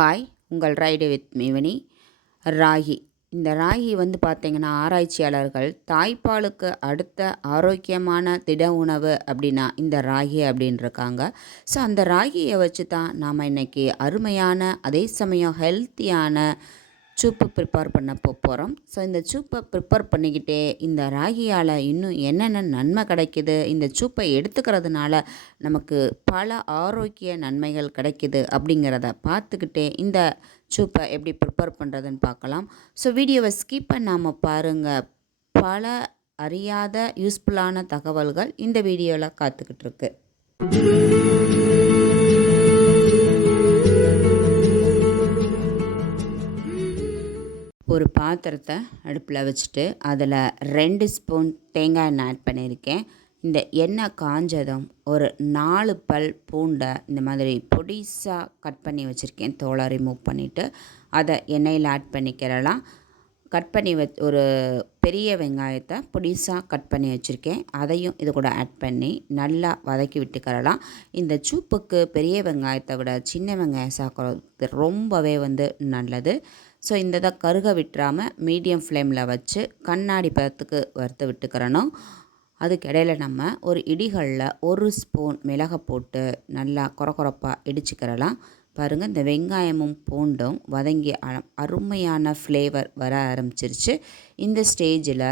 Hi, உங்கள் ride with மிவனி. Ragi. இந்த ராகி பார்த்திங்கன்னா, ஆராய்ச்சியாளர்கள் தாய்ப்பாலுக்கு அடுத்த ஆரோக்கியமான திட உணவு அப்படின்னா இந்த ராகி அப்படின்னு இருக்காங்க. ஸோ அந்த ராகியை வச்சு தான் நாம் இன்றைக்கி அருமையான அதே சமயம் ஹெல்த்தியான சூப்பு ப்ரிப்பேர் பண்ண போகிறோம். ஸோ இந்த சூப்பை ப்ரிப்பேர் பண்ணிக்கிட்டே இந்த ராகியால் இன்னும் என்னென்ன நன்மை கிடைக்கிது, இந்த சூப்பை எடுத்துக்கிறதுனால நமக்கு பல ஆரோக்கிய நன்மைகள் கிடைக்கிது அப்படிங்கிறத பார்த்துக்கிட்டே இந்த சூப்பை எப்படி ப்ரிப்பேர் பண்ணுறதுன்னு பார்க்கலாம். ஸோ வீடியோவை ஸ்கிப் பண்ணாமல் பாருங்கள். பல அறியாத யூஸ்ஃபுல்லான தகவல்கள் இந்த வீடியோவில் காத்துக்கிட்டு இருக்கு. ஒரு பாத்திரத்தை அடுப்பில் வச்சுட்டு அதில் 2 ஸ்பூன் தேங்காய் எண்ணெய் ஆட் பண்ணியிருக்கேன். இந்த எண்ணெய் காஞ்சதும் ஒரு 4 பல் பூண்டை இந்த மாதிரி பொடிசாக கட் பண்ணி வச்சுருக்கேன். தோலை ரிமூவ் பண்ணிவிட்டு அதை எண்ணெயில் ஆட் பண்ணிக்கிறலாம். கட் பண்ணி ஒரு பெரிய வெங்காயத்தை பொடிசாக கட் பண்ணி வச்சுருக்கேன். அதையும் இது கூட ஆட் பண்ணி நல்லா வதக்கி விட்டுக்கிறலாம். இந்த சூப்புக்கு பெரிய வெங்காயத்தை விட சின்ன வெங்காயம் சாப்பிட்றது ரொம்பவே நல்லது. ஸோ இந்த இதை கருக விட்டுறாமல் மீடியம் ஃப்ளேமில் வச்சு கண்ணாடி பதத்துக்கு வறுத்து விட்டுக்கிறணும். அதுக்கு இடையில நம்ம ஒரு இடிகளில் 1 ஸ்பூன் மிளகை போட்டு நல்லா கொரப்பாக இடிச்சுக்கிறலாம். பாருங்கள், இந்த வெங்காயமும் பூண்டும் வதங்கி அருமையான ஃப்ளேவர் வர ஆரம்பிச்சிருச்சு. இந்த ஸ்டேஜில்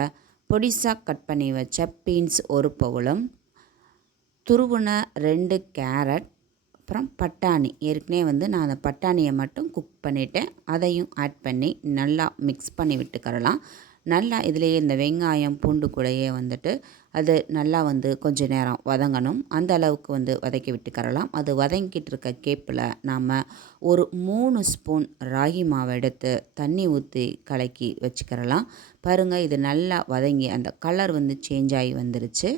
பொடிசாக கட் பண்ணி வச்ச பீன்ஸ் 1 பவுலும், துருவுன 2 கேரட், அப்புறம் பட்டாணி. ஏற்கனவே நான் அந்த பட்டாணியை மட்டும் குக் பண்ணிவிட்டேன். அதையும் ஆட் பண்ணி நல்லா மிக்ஸ் பண்ணி விட்டுக்கிறலாம். நல்லா இதிலேயே இந்த வெங்காயம் பூண்டு கூடையே அது நல்லா கொஞ்சம் நேரம் வதங்கணும். அந்த அளவுக்கு வதக்கி விட்டுக்கிறலாம். அது வதங்கிட்டு இருக்க கேப்பில் நாம் ஒரு 3 ஸ்பூன் ராகி மாவை எடுத்து தண்ணி ஊற்றி கலக்கி வச்சுக்கிறலாம். பாருங்கள், இது நல்லா வதங்கி அந்த கலர் சேஞ்ச் ஆகி வந்துருச்சு.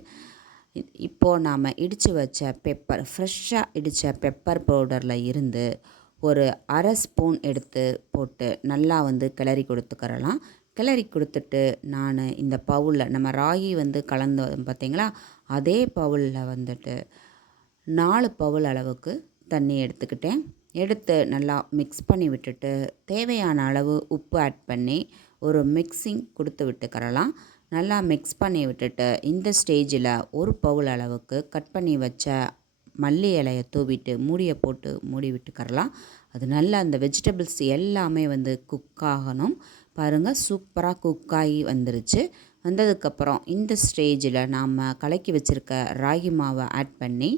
இப்போது நாம் இடித்து வச்ச பெப்பர், ஃப்ரெஷ்ஷாக இடித்த பெப்பர் பவுடரில் இருந்து ஒரு 1/2 ஸ்பூன் எடுத்து போட்டு நல்லா கிளறி கொடுத்துக்கிறலாம். கிளறி கொடுத்துட்டு நான் இந்த பவுலில் நம்ம ராகி கலந்து பார்த்திங்களா, அதே பவுலில் 4 பவுல் அளவுக்கு தண்ணி எடுத்துக்கிட்டேன். எடுத்து நல்லா மிக்ஸ் பண்ணி விட்டுட்டு தேவையான அளவு உப்பு ஆட் பண்ணி ஒரு மிக்சிங் கொடுத்து விட்டுக்கிறலாம். நல்லா மிக்ஸ் பண்ணி விட்டுட்டு இந்த ஸ்டேஜில் 1 பவுல் அளவுக்கு கட் பண்ணி வச்ச மல்லி இலையை தூவிட்டு மூடியை போட்டு மூடி விட்டுக்கரலாம். அது நல்லா அந்த வெஜிடபிள்ஸ் எல்லாமே குக் ஆகணும். பாருங்கள், சூப்பராக குக்காகி வந்துருச்சு. வந்ததுக்கப்புறம் இந்த ஸ்டேஜில் நாம் கலக்கி வச்சுருக்க ராகி மாவை ஆட் பண்ணி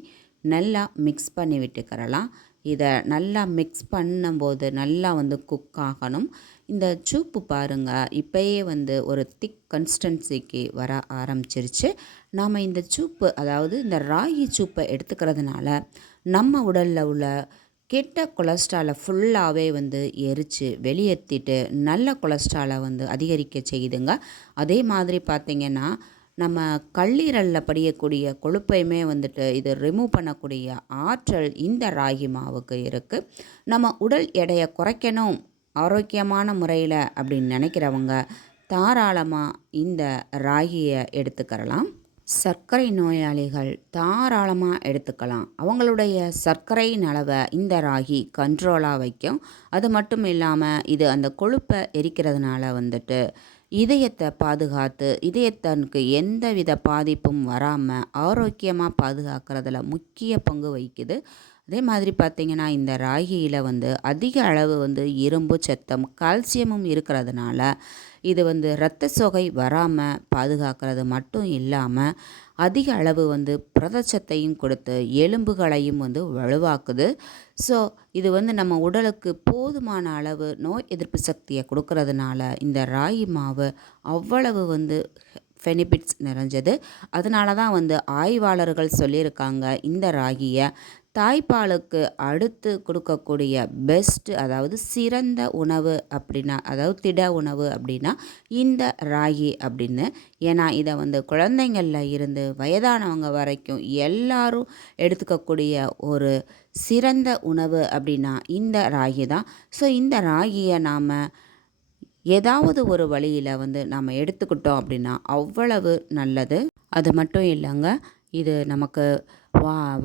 நல்லா மிக்ஸ் பண்ணி விட்டுக்கரலாம். இதை நல்லா மிக்ஸ் பண்ணும்போது நல்லா குக் ஆகணும். இந்த சூப்பு பாருங்கள், இப்போயே ஒரு திக் கன்சிஸ்டன்சிக்கு வர ஆரம்பிச்சிருச்சு. நாம் இந்த சூப்பு, அதாவது இந்த ராகி சூப்பை எடுத்துக்கிறதுனால நம்ம உடலில் உள்ள கெட்ட கொலஸ்ட்ராலை ஃபுல்லாகவே எரித்து வெளியேற்றிட்டு நல்ல கொலஸ்ட்ராலை அதிகரிக்க செய்யுதுங்க. அதே மாதிரி பார்த்திங்கன்னா, நம்ம கல்லீரலில் படியக்கூடிய கொழுப்பையுமே இது ரிமூவ் பண்ணக்கூடிய ஆற்றல் இந்த ராகி மாவுக்கு இருக்குது. நம்ம உடல் எடையை குறைக்கணும் ஆரோக்கியமான முறையில் அப்படின்னு நினைக்கிறவங்க தாராளமாக இந்த ராகியை எடுத்துக்கிறலாம். சர்க்கரை நோயாளிகள் தாராளமாக எடுத்துக்கலாம். அவங்களுடைய சர்க்கரையின் அளவை இந்த ராகி கண்ட்ரோலாக வைக்கும். அது மட்டும் இல்லாமல் இது அந்த கொழுப்பை எரிக்கிறதுனால இதயத்தை பாதுகாத்து இதயத்திற்கு எந்தவித பாதிப்பும் வராமல் ஆரோக்கியமாக பாதுகாக்கிறதுல முக்கிய பங்கு வகிக்குது. அதே மாதிரி பார்த்திங்கன்னா, இந்த ராகியில் அதிக அளவு இரும்பு சத்தம் கால்சியமும் இருக்கிறதுனால இது இரத்த சோகை வராமல் பாதுகாக்கிறது மட்டும் இல்லாமல் அதிக அளவு புரதச்சத்தையும் கொடுத்து எலும்புகளையும் வலுவாக்குது. ஸோ இது நம்ம உடலுக்கு போதுமான அளவு நோய் எதிர்ப்பு சக்தியை கொடுக்கறதுனால இந்த ராகி மாவு அவ்வளவு பெனிஃபிட்ஸ் நிறைஞ்சது. அதனால தான் ஆய்வாளர்கள் சொல்லியிருக்காங்க, இந்த ராகியை தாய்ப்பாலுக்கு அடுத்து கொடுக்கக்கூடிய பெஸ்ட்டு, அதாவது சிறந்த உணவு அப்படின்னா, அதாவது திட உணவு அப்படின்னா இந்த ராகி அப்படின்னு. ஏன்னா இதை குழந்தைங்களில் இருந்து வயதானவங்க வரைக்கும் எல்லாரும் எடுத்துக்கக்கூடிய ஒரு சிறந்த உணவு அப்படின்னா இந்த ராகி தான். ஸோ இந்த ராகியை நாம் ஏதாவது ஒரு வழியில் நாம் எடுத்துக்கிட்டோம் அப்படின்னா அவ்வளவு நல்லது. அது மட்டும் இல்லைங்க, இது நமக்கு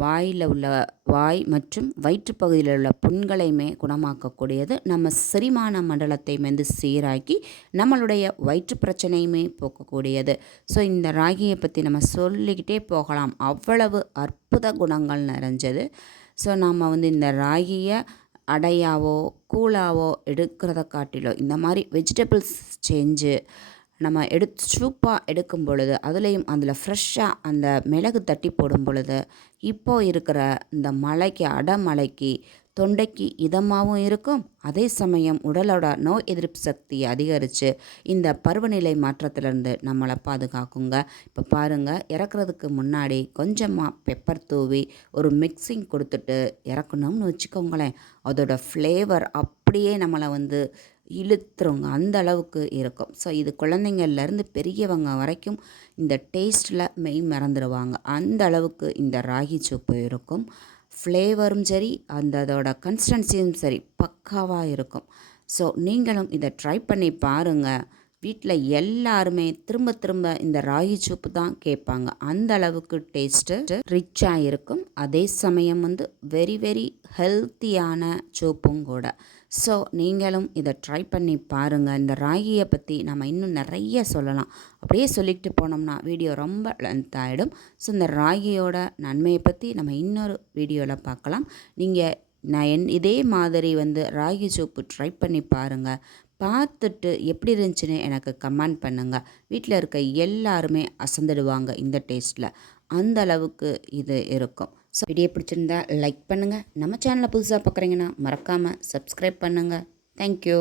வாயில் உள்ள வாய் மற்றும் வயிற்றுப்பகுதியில் உள்ள புண்களையுமே குணமாக்கக்கூடியது. நம்ம செரிமான மண்டலத்தை வந்து சீராக்கி நம்மளுடைய வயிற்று பிரச்சனையுமே போக்கக்கூடியது. ஸோ இந்த ராகியை பற்றி நம்ம சொல்லிக்கிட்டே போகலாம், அவ்வளவு அற்புத குணங்கள் நிறைஞ்சது. ஸோ நம்ம வந்து இந்த ராகியை அடையாவோ கூழாவோ எடுக்கிறத காட்டிலோ இந்த மாதிரி வெஜிடபிள்ஸ் செஞ்சு நம்ம சூப்பாக எடுக்கும் பொழுது, அதில் ஃப்ரெஷ்ஷாக அந்த மிளகு தட்டி போடும் பொழுது, இப்போது இருக்கிற இந்த மழைக்கு அடைமழைக்கு தொண்டைக்கு இதமாகவும் இருக்கும். அதே சமயம் உடலோட நோய் எதிர்ப்பு சக்தியை அதிகரித்து இந்த பருவநிலை மாற்றத்திலேருந்து நம்மளை பாதுகாக்குங்க. இப்போ பாருங்கள், இறக்குறதுக்கு முன்னாடி கொஞ்சமாக பெப்பர் தூவி ஒரு மிக்சிங் கொடுத்துட்டு இறக்கணும்னு வச்சுக்கோங்களேன், அதோடய ஃப்ளேவர் அப்படியே நம்மளை வந்து இழுத்துருங்க, அந்த அளவுக்கு இருக்கும். ஸோ இது குழந்தைங்கள்லேருந்து பெரியவங்க வரைக்கும் இந்த டேஸ்ட்டில் மெய் மறந்துடுவாங்க, அந்த அளவுக்கு இந்த ராகி சூப்பு இருக்கும். ஃப்ளேவரும் சரி, அதோட கன்சிஸ்டன்சியும் சரி பக்காவாக இருக்கும். ஸோ நீங்களும் இதை ட்ரை பண்ணி பாருங்கள். வீட்டில் எல்லாருமே திரும்ப திரும்ப இந்த ராகி சூப்பு தான் கேட்பாங்க, அந்த அளவுக்கு டேஸ்ட்டு ரிச்சாக இருக்கும். அதே சமயம் வந்து வெரி வெரி ஹெல்த்தியான சூப்பும் கூட. ஸோ நீங்களும் இதை ட்ரை பண்ணி பாருங்கள். இந்த ராகியை பற்றி நம்ம இன்னும் நிறைய சொல்லலாம், அப்படியே சொல்லிக்கிட்டு போனோம்னா வீடியோ ரொம்ப லென்த் ஆகிடும். ஸோ இந்த ராகியோட நன்மையை பற்றி நம்ம இன்னொரு வீடியோவில் பார்க்கலாம். இதே மாதிரி வந்து ராகி சூப்பு ட்ரை பண்ணி பாருங்கள். பார்த்துட்டு எப்படி இருந்துச்சுன்னு எனக்கு கமெண்ட் பண்ணுங்கள். வீட்டில் இருக்க எல்லாருமே அசந்துடுவாங்க இந்த டேஸ்ட்டில், அந்த அளவுக்கு இது இருக்கும். ஸோ வீடியோ பிடிச்சிருந்தா லைக் பண்ணுங்கள். நம்ம சேனலை புதுசாக பார்க்குறீங்கன்னா மறக்காமல் சப்ஸ்கிரைப் பண்ணுங்கள். தேங்க்யூ.